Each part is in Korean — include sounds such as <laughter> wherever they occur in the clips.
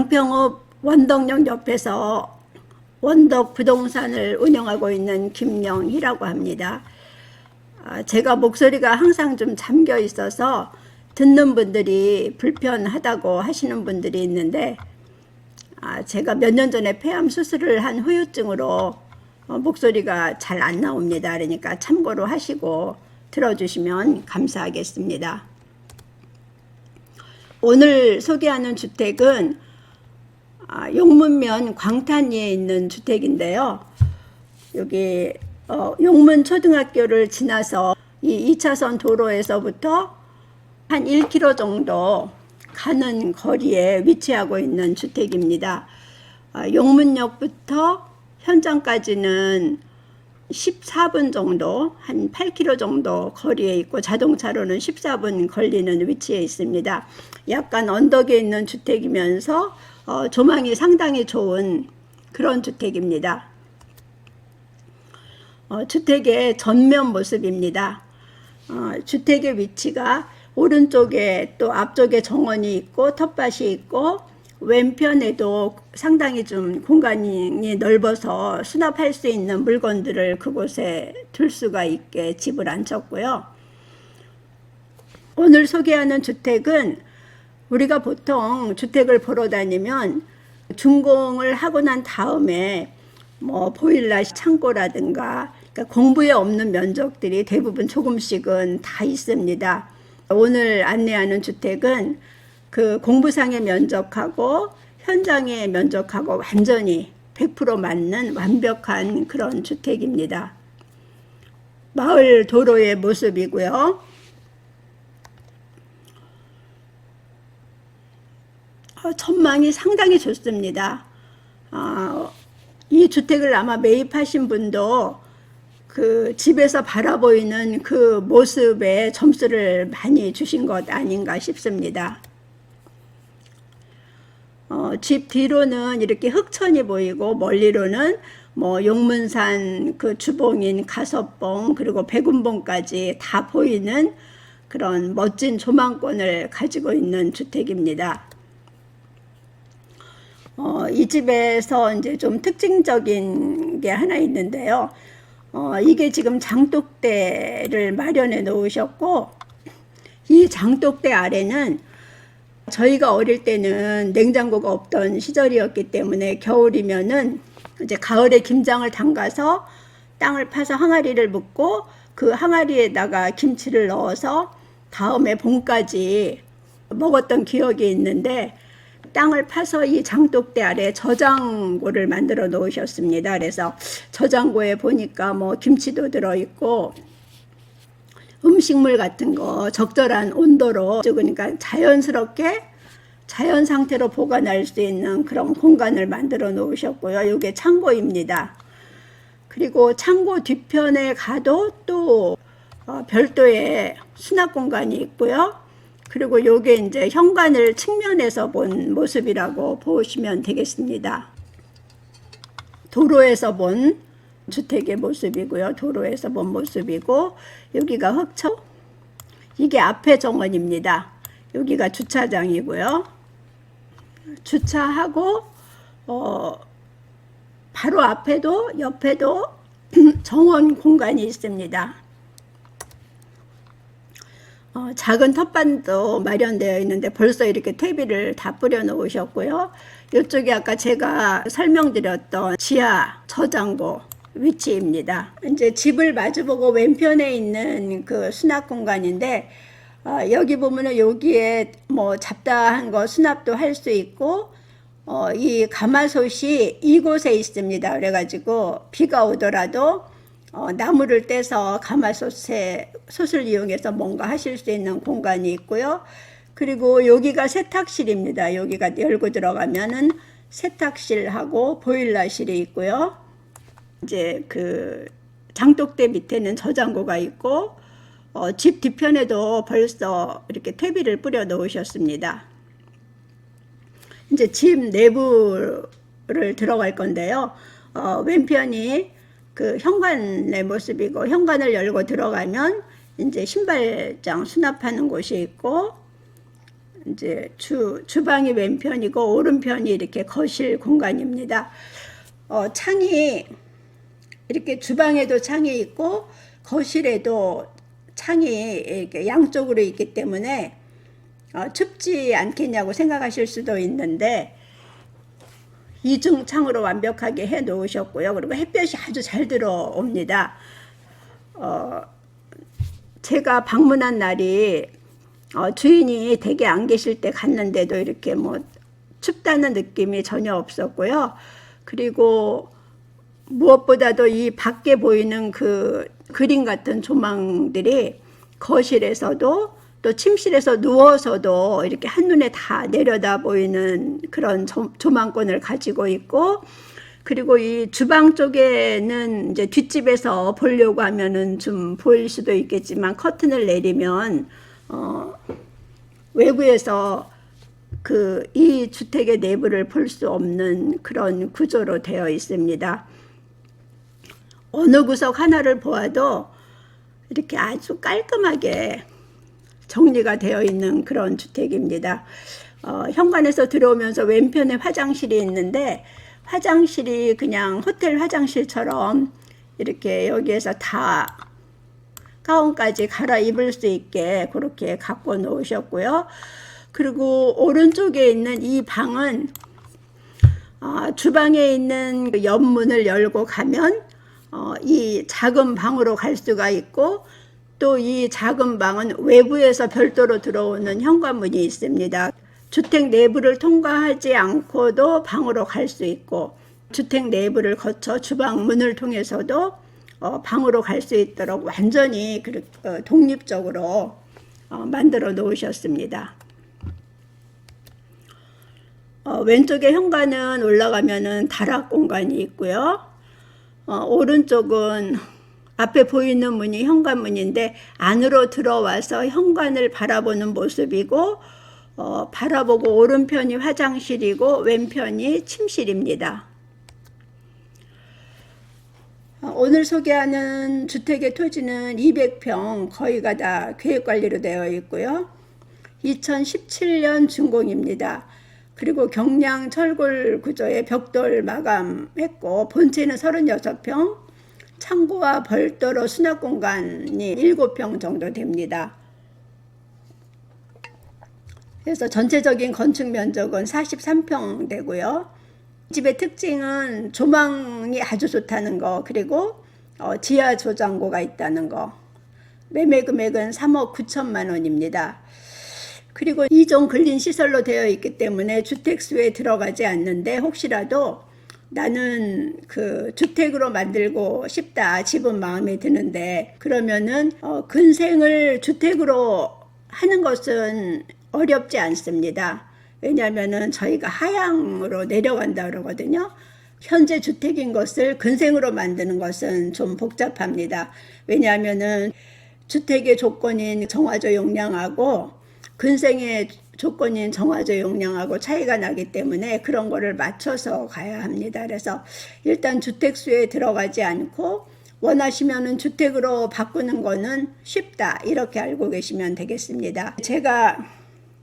양평읍 원덕역 옆에서 원덕 부동산을 운영하고 있는 김영희라고 합니다. 아, 제가 목소리가 항상 좀 잠겨 있어서 듣는 분들이 불편하다고 하시는 분들이 있는데 아, 제가 몇 년 전에 폐암 수술을 한 후유증으로 어, 목소리가 잘 안 나옵니다. 그러니까 참고로 하시고 들어주시면 감사하겠습니다. 오늘 소개하는 주택은 아, 용문면 광탄리에 있는 주택인데요. 여기 어, 용문 초등학교를 지나서 이 2차선 도로에서부터 한 1km 정도 가는 거리에 위치하고 있는 주택입니다. 아, 용문역부터 현장까지는 14분 정도, 한 8km 정도 거리에 있고 자동차로는 14분 걸리는 위치에 있습니다. 약간 언덕에 있는 주택이면서 어, 조망이 상당히 좋은 그런 주택입니다. 어, 주택의 전면 모습입니다. 어, 주택의 위치가 오른쪽에 또 앞쪽에 정원이 있고 텃밭이 있고 왼편에도 상당히 좀 공간이 넓어서 수납할 수 있는 물건들을 그곳에 둘 수가 있게 집을 앉혔고요. 오늘 소개하는 주택은 우리가 보통 주택을 보러 다니면 준공을 하고 난 다음에 뭐 보일러 창고라든가 그러니까 공부에 없는 면적들이 대부분 조금씩은 다 있습니다. 오늘 안내하는 주택은 그 공부상의 면적하고 현장의 면적하고 완전히 100% 맞는 완벽한 그런 주택입니다. 마을 도로의 모습이고요. 전망이 상당히 좋습니다. 어, 이 주택을 아마 매입하신 분도 그 집에서 바라보이는 그 모습에 점수를 많이 주신 것 아닌가 싶습니다. 어, 집 뒤로는 이렇게 흙천이 보이고 멀리로는 뭐 용문산 그 주봉인 가섭봉 그리고 백운봉까지 다 보이는 그런 멋진 조망권을 가지고 있는 주택입니다. 어, 이 집에서 이제 좀 특징적인 게 하나 있는데요. 어, 이게 지금 장독대를 마련해 놓으셨고, 이 장독대 아래는 저희가 어릴 때는 냉장고가 없던 시절이었기 때문에 겨울이면은 이제 가을에 김장을 담가서 땅을 파서 항아리를 묻고 그 항아리에다가 김치를 넣어서 다음에 봄까지 먹었던 기억이 있는데 땅을 파서 이 장독대 아래 저장고를 만들어 놓으셨습니다. 그래서 저장고에 보니까 뭐 김치도 들어 있고 음식물 같은 거 적절한 온도로 그러니까 자연스럽게 자연 상태로 보관할 수 있는 그런 공간을 만들어 놓으셨고요. 이게 창고입니다. 그리고 창고 뒤편에 가도 또 어, 별도의 수납 공간이 있고요. 그리고 요게 이제 현관을 측면에서 본 모습이라고 보시면 되겠습니다. 도로에서 본 주택의 모습이고요. 도로에서 본 모습이고 여기가 흑천 이게 앞에 정원입니다. 여기가 주차장이고요. 주차하고 어 바로 앞에도 옆에도 <clears throat> 정원 공간이 있습니다. 어, 작은 텃밭도 마련되어 있는데 벌써 이렇게 퇴비를 다 뿌려 놓으셨고요. 이쪽이 아까 제가 설명드렸던 지하 저장고 위치입니다. 이제 집을 마주보고 왼편에 있는 그 수납 공간인데 어, 여기 보면은 여기에 뭐 잡다한 거 수납도 할 수 있고 어, 이 가마솥이 이곳에 있습니다. 그래가지고 비가 오더라도 어, 나무를 떼서 가마솥에 솥을 이용해서 뭔가 하실 수 있는 공간이 있고요. 그리고 여기가 세탁실입니다. 여기가 열고 들어가면은 세탁실하고 보일러실이 있고요. 이제 그 장독대 밑에는 저장고가 있고 어, 집 뒤편에도 벌써 이렇게 퇴비를 뿌려 놓으셨습니다. 이제 집 내부를 들어갈 건데요. 어, 왼편이 그 현관의 모습이고 현관을 열고 들어가면 이제 신발장 수납하는 곳이 있고 이제 주 주방이 왼편이고 오른편이 이렇게 거실 공간입니다. 어, 창이 이렇게 주방에도 창이 있고 거실에도 창이 이렇게 양쪽으로 있기 때문에 어, 춥지 않겠냐고 생각하실 수도 있는데 이중 창으로 완벽하게 해 놓으셨고요. 그리고 햇볕이 아주 잘 들어옵니다. 어, 제가 방문한 날이 어, 주인이 댁에 안 계실 때 갔는데도 이렇게 뭐 춥다는 느낌이 전혀 없었고요. 그리고 무엇보다도 이 밖에 보이는 그 그림 같은 조망들이 거실에서도 또 침실에서 누워서도 이렇게 한눈에 다 내려다 보이는 그런 조, 조망권을 가지고 있고 그리고 이 주방 쪽에는 이제 뒷집에서 보려고 하면은 좀 보일 수도 있겠지만 커튼을 내리면 어 외부에서 그 이 주택의 내부를 볼 수 없는 그런 구조로 되어 있습니다. 어느 구석 하나를 보아도 이렇게 아주 깔끔하게 정리가 되어 있는 그런 주택입니다. 어, 현관에서 들어오면서 왼편에 화장실이 있는데 화장실이 그냥 호텔 화장실처럼 이렇게 여기에서 다 가운까지 갈아입을 수 있게 그렇게 갖고 놓으셨고요. 그리고 오른쪽에 있는 이 방은 어, 주방에 있는 그 옆문을 열고 가면 어, 이 작은 방으로 갈 수가 있고 또 이 작은 방은 외부에서 별도로 들어오는 현관문이 있습니다. 주택 내부를 통과하지 않고도 방으로 갈 수 있고 주택 내부를 거쳐 주방 문을 통해서도 어, 방으로 갈 수 있도록 완전히 그, 어, 독립적으로 어, 만들어 놓으셨습니다. 어, 왼쪽에 현관은 올라가면은 다락 공간이 있고요. 어, 오른쪽은 앞에 보이는 문이 현관문인데 안으로 들어와서 현관을 바라보는 모습이고 어, 바라보고 오른편이 화장실이고 왼편이 침실입니다. 어, 오늘 소개하는 주택의 토지는 200평 거의가 다 계획관리로 되어 있고요. 2017년 준공입니다. 그리고 경량 철골 구조의 벽돌 마감했고 본체는 36평, 창고와 별도로 수납 공간이 7평 정도 됩니다. 그래서 전체적인 건축 면적은 43평 되고요. 집의 특징은 조망이 아주 좋다는 거 그리고 어, 지하 조장고가 있다는 거 매매 금액은 3억 9천만 원입니다. 그리고 이종 근린 시설로 되어 있기 때문에 주택수에 들어가지 않는데 혹시라도 나는 그 주택으로 만들고 싶다 집은 마음에 드는데 그러면은 어, 근생을 주택으로 하는 것은 어렵지 않습니다. 왜냐하면은 저희가 하향으로 내려간다 그러거든요. 현재 주택인 것을 근생으로 만드는 것은 좀 복잡합니다. 왜냐하면은 주택의 조건인 정화조 용량하고 근생의 조건인 정화조 용량하고 차이가 나기 때문에 그런 거를 맞춰서 가야 합니다. 그래서 일단 주택수에 들어가지 않고 원하시면은 주택으로 바꾸는 거는 쉽다. 이렇게 알고 계시면 되겠습니다. 제가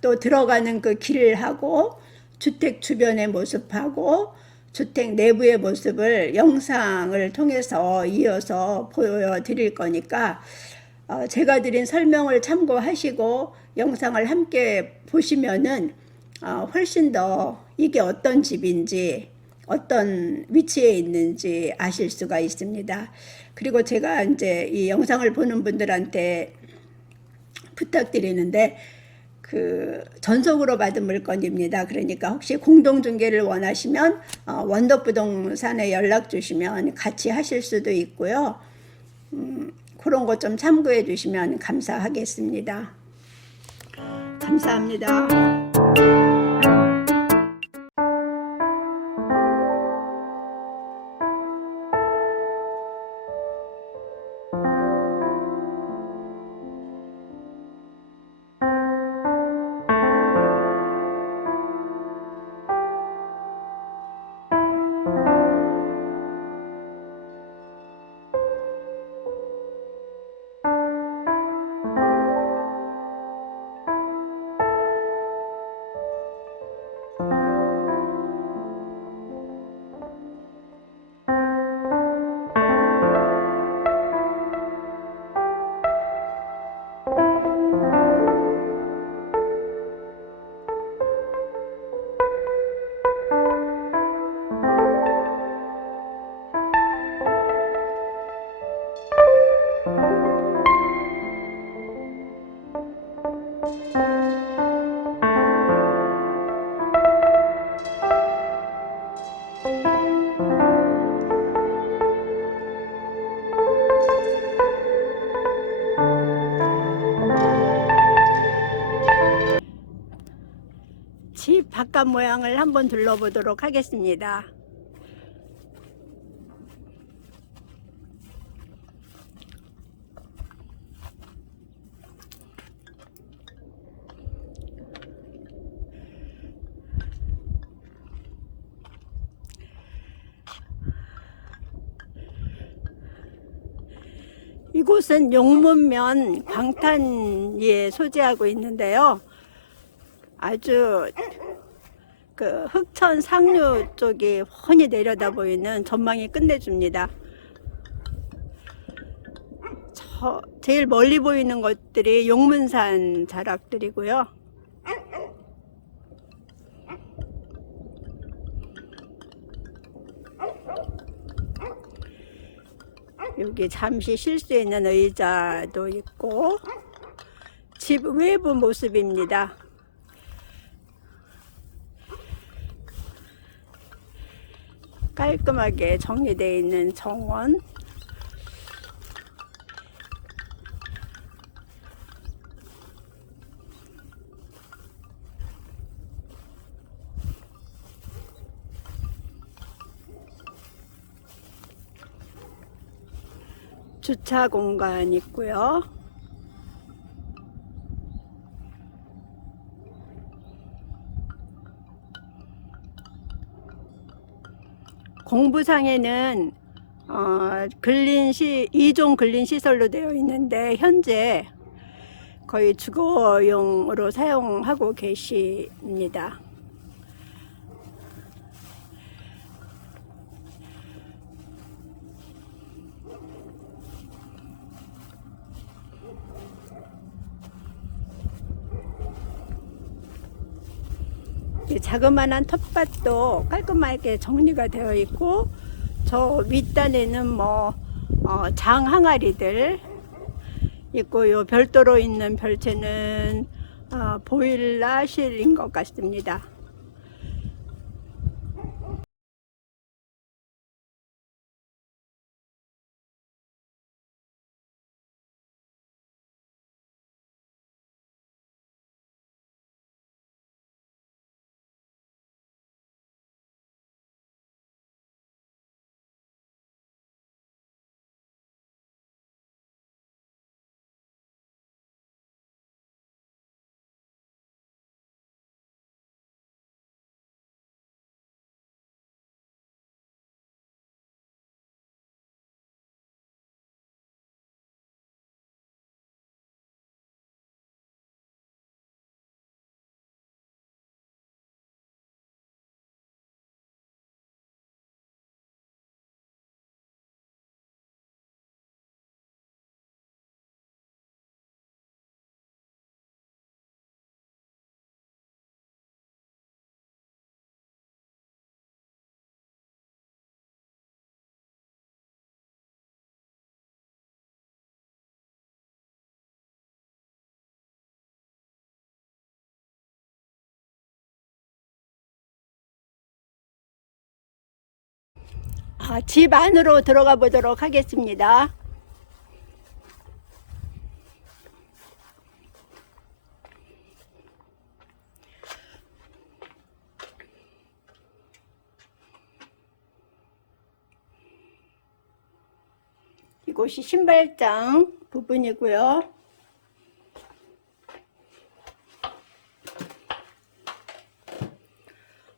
또 들어가는 그 길하고 주택 주변의 모습하고 주택 내부의 모습을 영상을 통해서 이어서 보여드릴 거니까 어, 제가 드린 설명을 참고하시고 영상을 함께 보시면은 어, 훨씬 더 이게 어떤 집인지 어떤 위치에 있는지 아실 수가 있습니다. 그리고 제가 이제 이 영상을 보는 분들한테 부탁드리는데 그 전속으로 받은 물건입니다. 그러니까 혹시 공동 중개를 원하시면 어, 원덕 부동산에 연락 주시면 같이 하실 수도 있고요. 음, 그런 것 좀 참고해 주시면 감사하겠습니다. 감사합니다. 바깥 모양을 한번 둘러보도록 하겠습니다. 이곳은 용문면 광탄리에 소재하고 있는데요. 아주 그 흑천 상류 쪽이 훤히 내려다 보이는 전망이 끝내줍니다. 저 제일 멀리 보이는 것들이 용문산 자락들이고요. 여기 잠시 쉴 수 있는 의자도 있고 집 외부 모습입니다. 깔끔하게 정리되어 있는 정원. 주차 공간 있고요. 공부상에는 어, 근린시 이종 근린 시설로 되어 있는데 현재 거의 주거용으로 사용하고 계십니다. 자그마한 텃밭도 깔끔하게 정리가 되어 있고 저 윗단에는 뭐 어, 장항아리들 있고 요. 별도로 있는 별채는 어, 보일러실인 것 같습니다. 집 안으로 들어가 보도록 하겠습니다. 이곳이 신발장 부분이고요.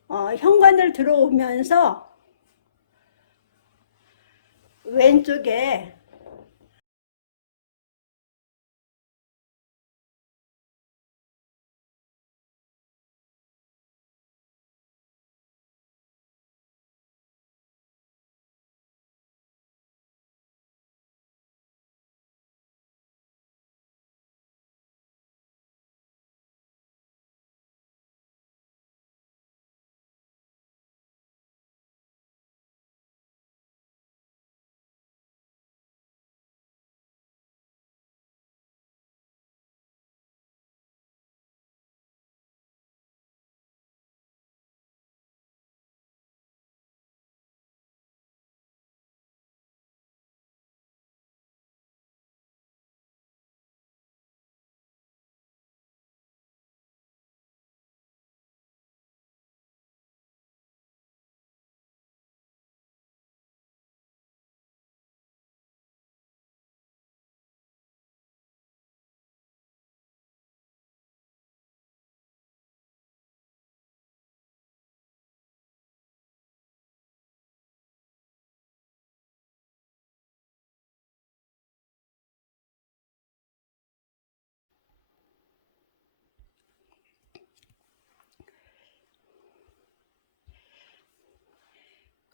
어, 현관을 들어오면서 왼쪽에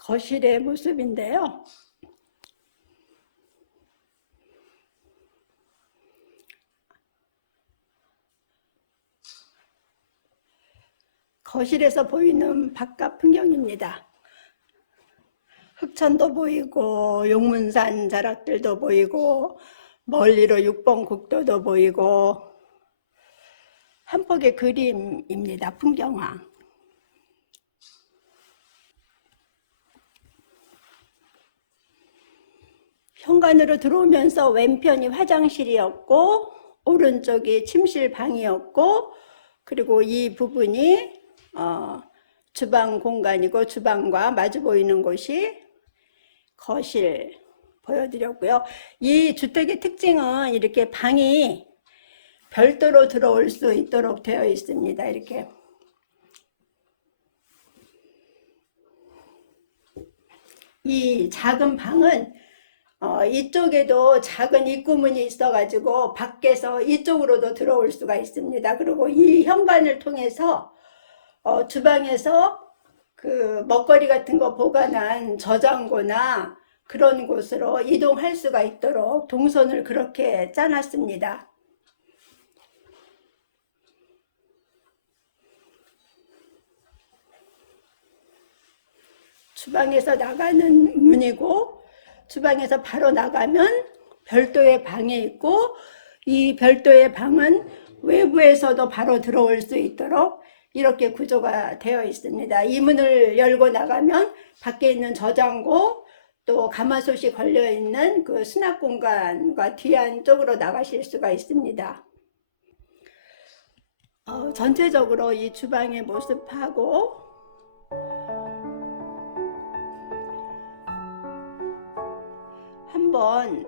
거실의 모습인데요. 거실에서 보이는 바깥 풍경입니다. 흑천도 보이고 용문산 자락들도 보이고 멀리로 육봉 국도도 보이고 한 폭의 그림입니다. 풍경화. 현관으로 들어오면서 왼편이 화장실이었고 오른쪽이 침실 방이었고 그리고 이 부분이 어, 주방 공간이고 주방과 마주 보이는 곳이 거실 보여드렸고요. 이 주택의 특징은 이렇게 방이 별도로 들어올 수 있도록 되어 있습니다. 이렇게 이 작은 방은 어, 이쪽에도 작은 입구문이 있어가지고 밖에서 이쪽으로도 들어올 수가 있습니다. 그리고 이 현관을 통해서 어, 주방에서 그 먹거리 같은 거 보관한 저장고나 그런 곳으로 이동할 수가 있도록 동선을 그렇게 짜놨습니다. 주방에서 나가는 문이고 주방에서 바로 나가면 별도의 방이 있고 이 별도의 방은 외부에서도 바로 들어올 수 있도록 이렇게 구조가 되어 있습니다. 이 문을 열고 나가면 밖에 있는 저장고 또 가마솥이 걸려 있는 그 수납 공간과 뒤안 쪽으로 나가실 수가 있습니다. 어, 전체적으로 이 주방의 모습하고 한번